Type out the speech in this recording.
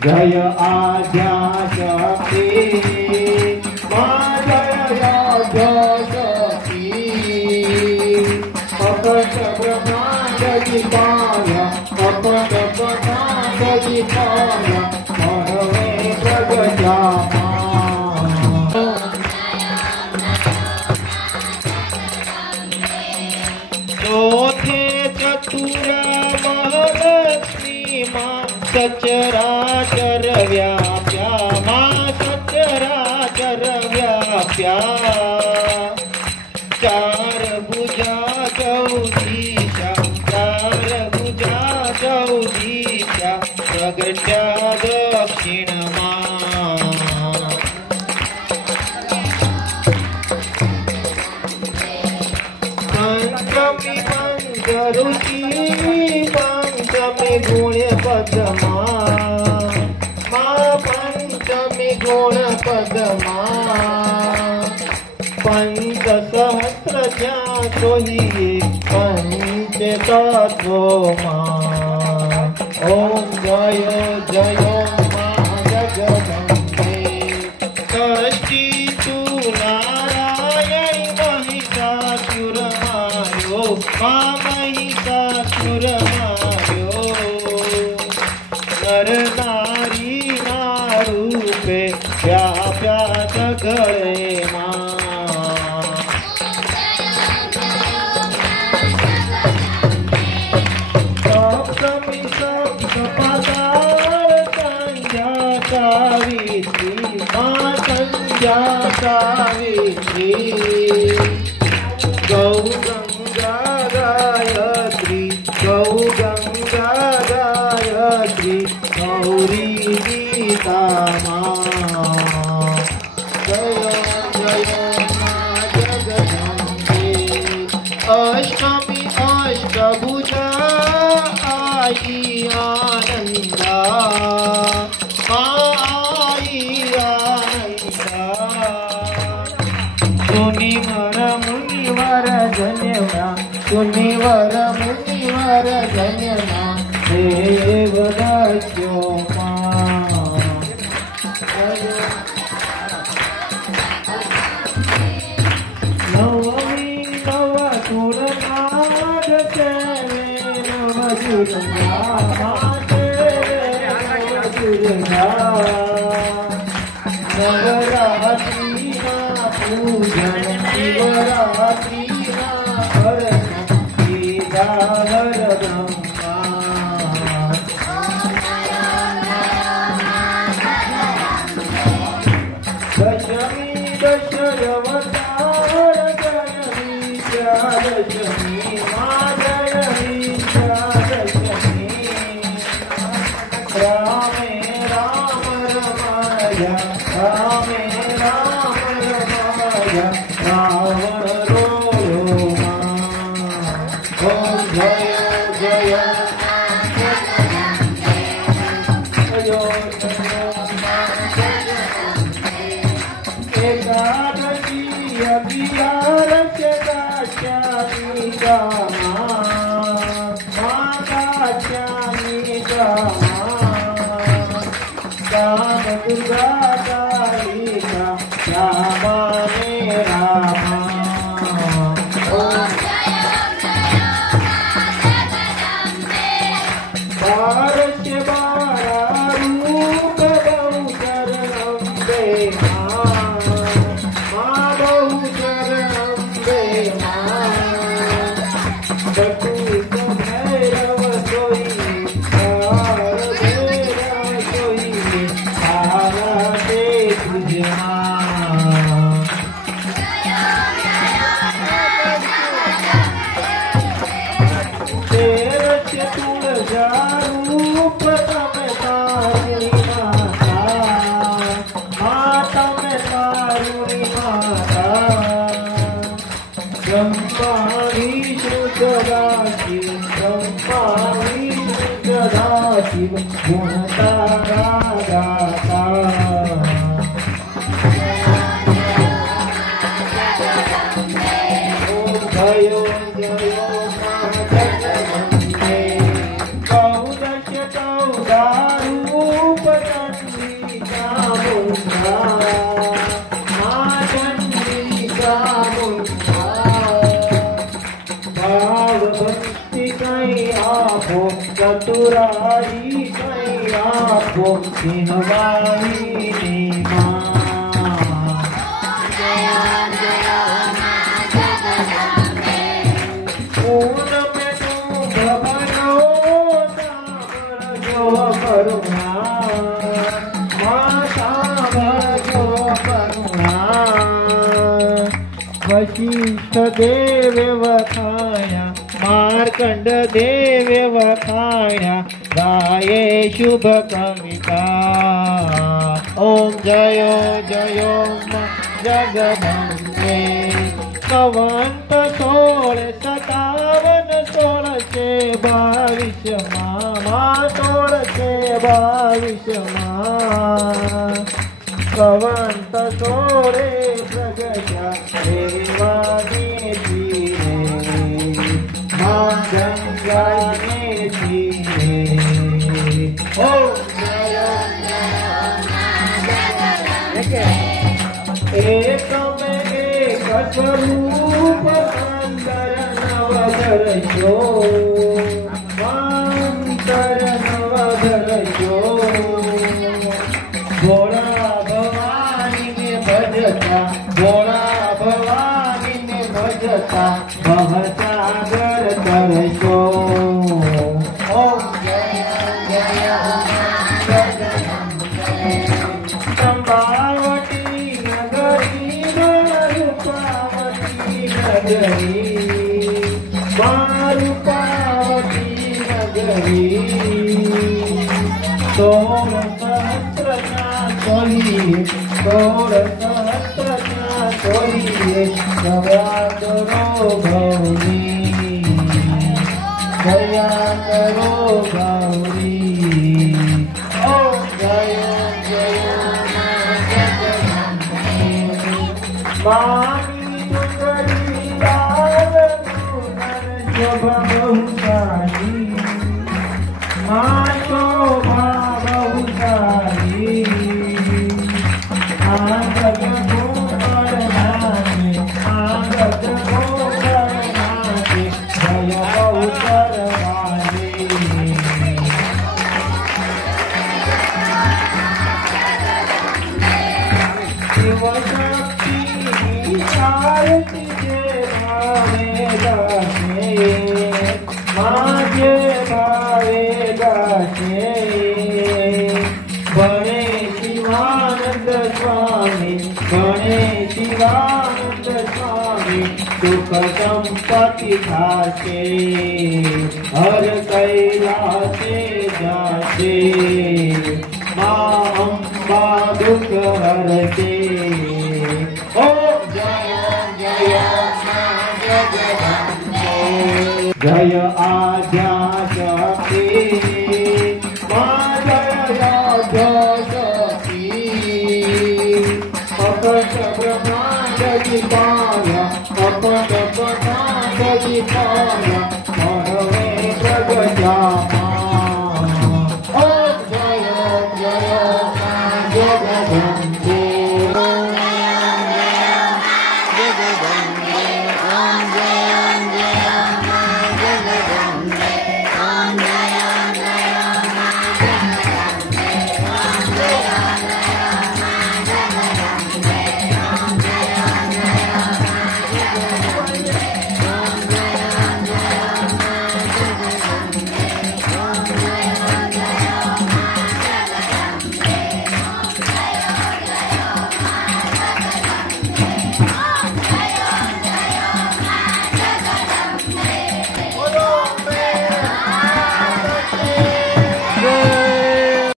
जय आद्या शक्ति मां जय आद्या शक्ति अपट ब्रह्मांड दीपाय अपट ब्रह्मांड दीपाय मनवे प्रगटा चौथे चतुर महालक्ष्मी मां सचराचर व्याप्या मां सचराचर व्याप्या चार भुजा चौदीशा चार भुजा चौदीशा प्रगट्या दक्षिण पंचमी पंचरुचि पंचमी गुण पदमा मां पंचमी गुण पदमा पंच सहस्र ज्ञा सोहिए पंच तत्व ओम जय जय मां जगदम्बे षष्ठी तु नारायण महिषासुर मायो मां महिषासुर मायो नर नारी नारूपे व्याप्या सगळे सावित्री गौ गंगा गायत्री गौ गंगा गायत्री गौरी गीता जय जय मां जगदम्बे अष्टमी अष्टभुजा आई आनंदा मुनिवर जन्मा देव दस्यो नवमी नव सुरनाथ सेवे नव दुर्गा नवरात्रि पूजन शिवरात्रि दशमी दशरवतार दशमी मां दशमी रामे राम रमाया रामे राम रमाया रावण रोयो ओम जय जय एकादशी अभियारच गाच्यामि गामा मां गाच्यामि गामा राम दुर्गा कालिका रामा मे रामा बारस्य बारा रूप बहुचर अम्बे मां बहुचर अम्बे चतुर्थ भैरव सोई भैरव सोई भारते तुझे रूप तम तारुणी माता माता में तारुणी माता ब्रह्माणी शुद्धदासी ब्रह्माणी शुद्धदासी गुणता दाता जयो जयो रूप त्रिपुरारी मैया को सिंहवाहिनी माँ। वशिष्ठ देव वखाया मार्कंड देव वखाया गाये शुभ कविता। ओम जयो जयो जगदम्बे। कवंत 1657 मामा 1622 कवंत 16 प्रगटा देवाने तीरे माँ गंगा ने तीरे। एक में एक स्वरूप अंतर नवधर जो अंतर नवधर जो। भोला भवानी ने भजता भोला भवानी ने भजता भवसागर तरसो। ओम जय जय संभावती नगरी मारुपावती नगरी मारुपावती नगरी। तोर सहस्रना तोलिए तोर सहस्रना तोलिए दया करो गौरी दया करो गौरी। ओम जय जय मानी दुर्गरी लाल नर शोभा बहुसारी माँ शोभा बहुसारी। आगत गोकर नाचे आगत गोकर नाचे जय बहुकर वाले। शिव शक्ति आरती जे भावे गाते माँ जे भावे गाते। बड़े शिवानंद स्वामी बड़े शिवानंद स्वामी सुख संपत्ति खाते हर कैलासे जाते। माँ अम्बा दुख हरते। ओम जय जय जगदम्बे। जय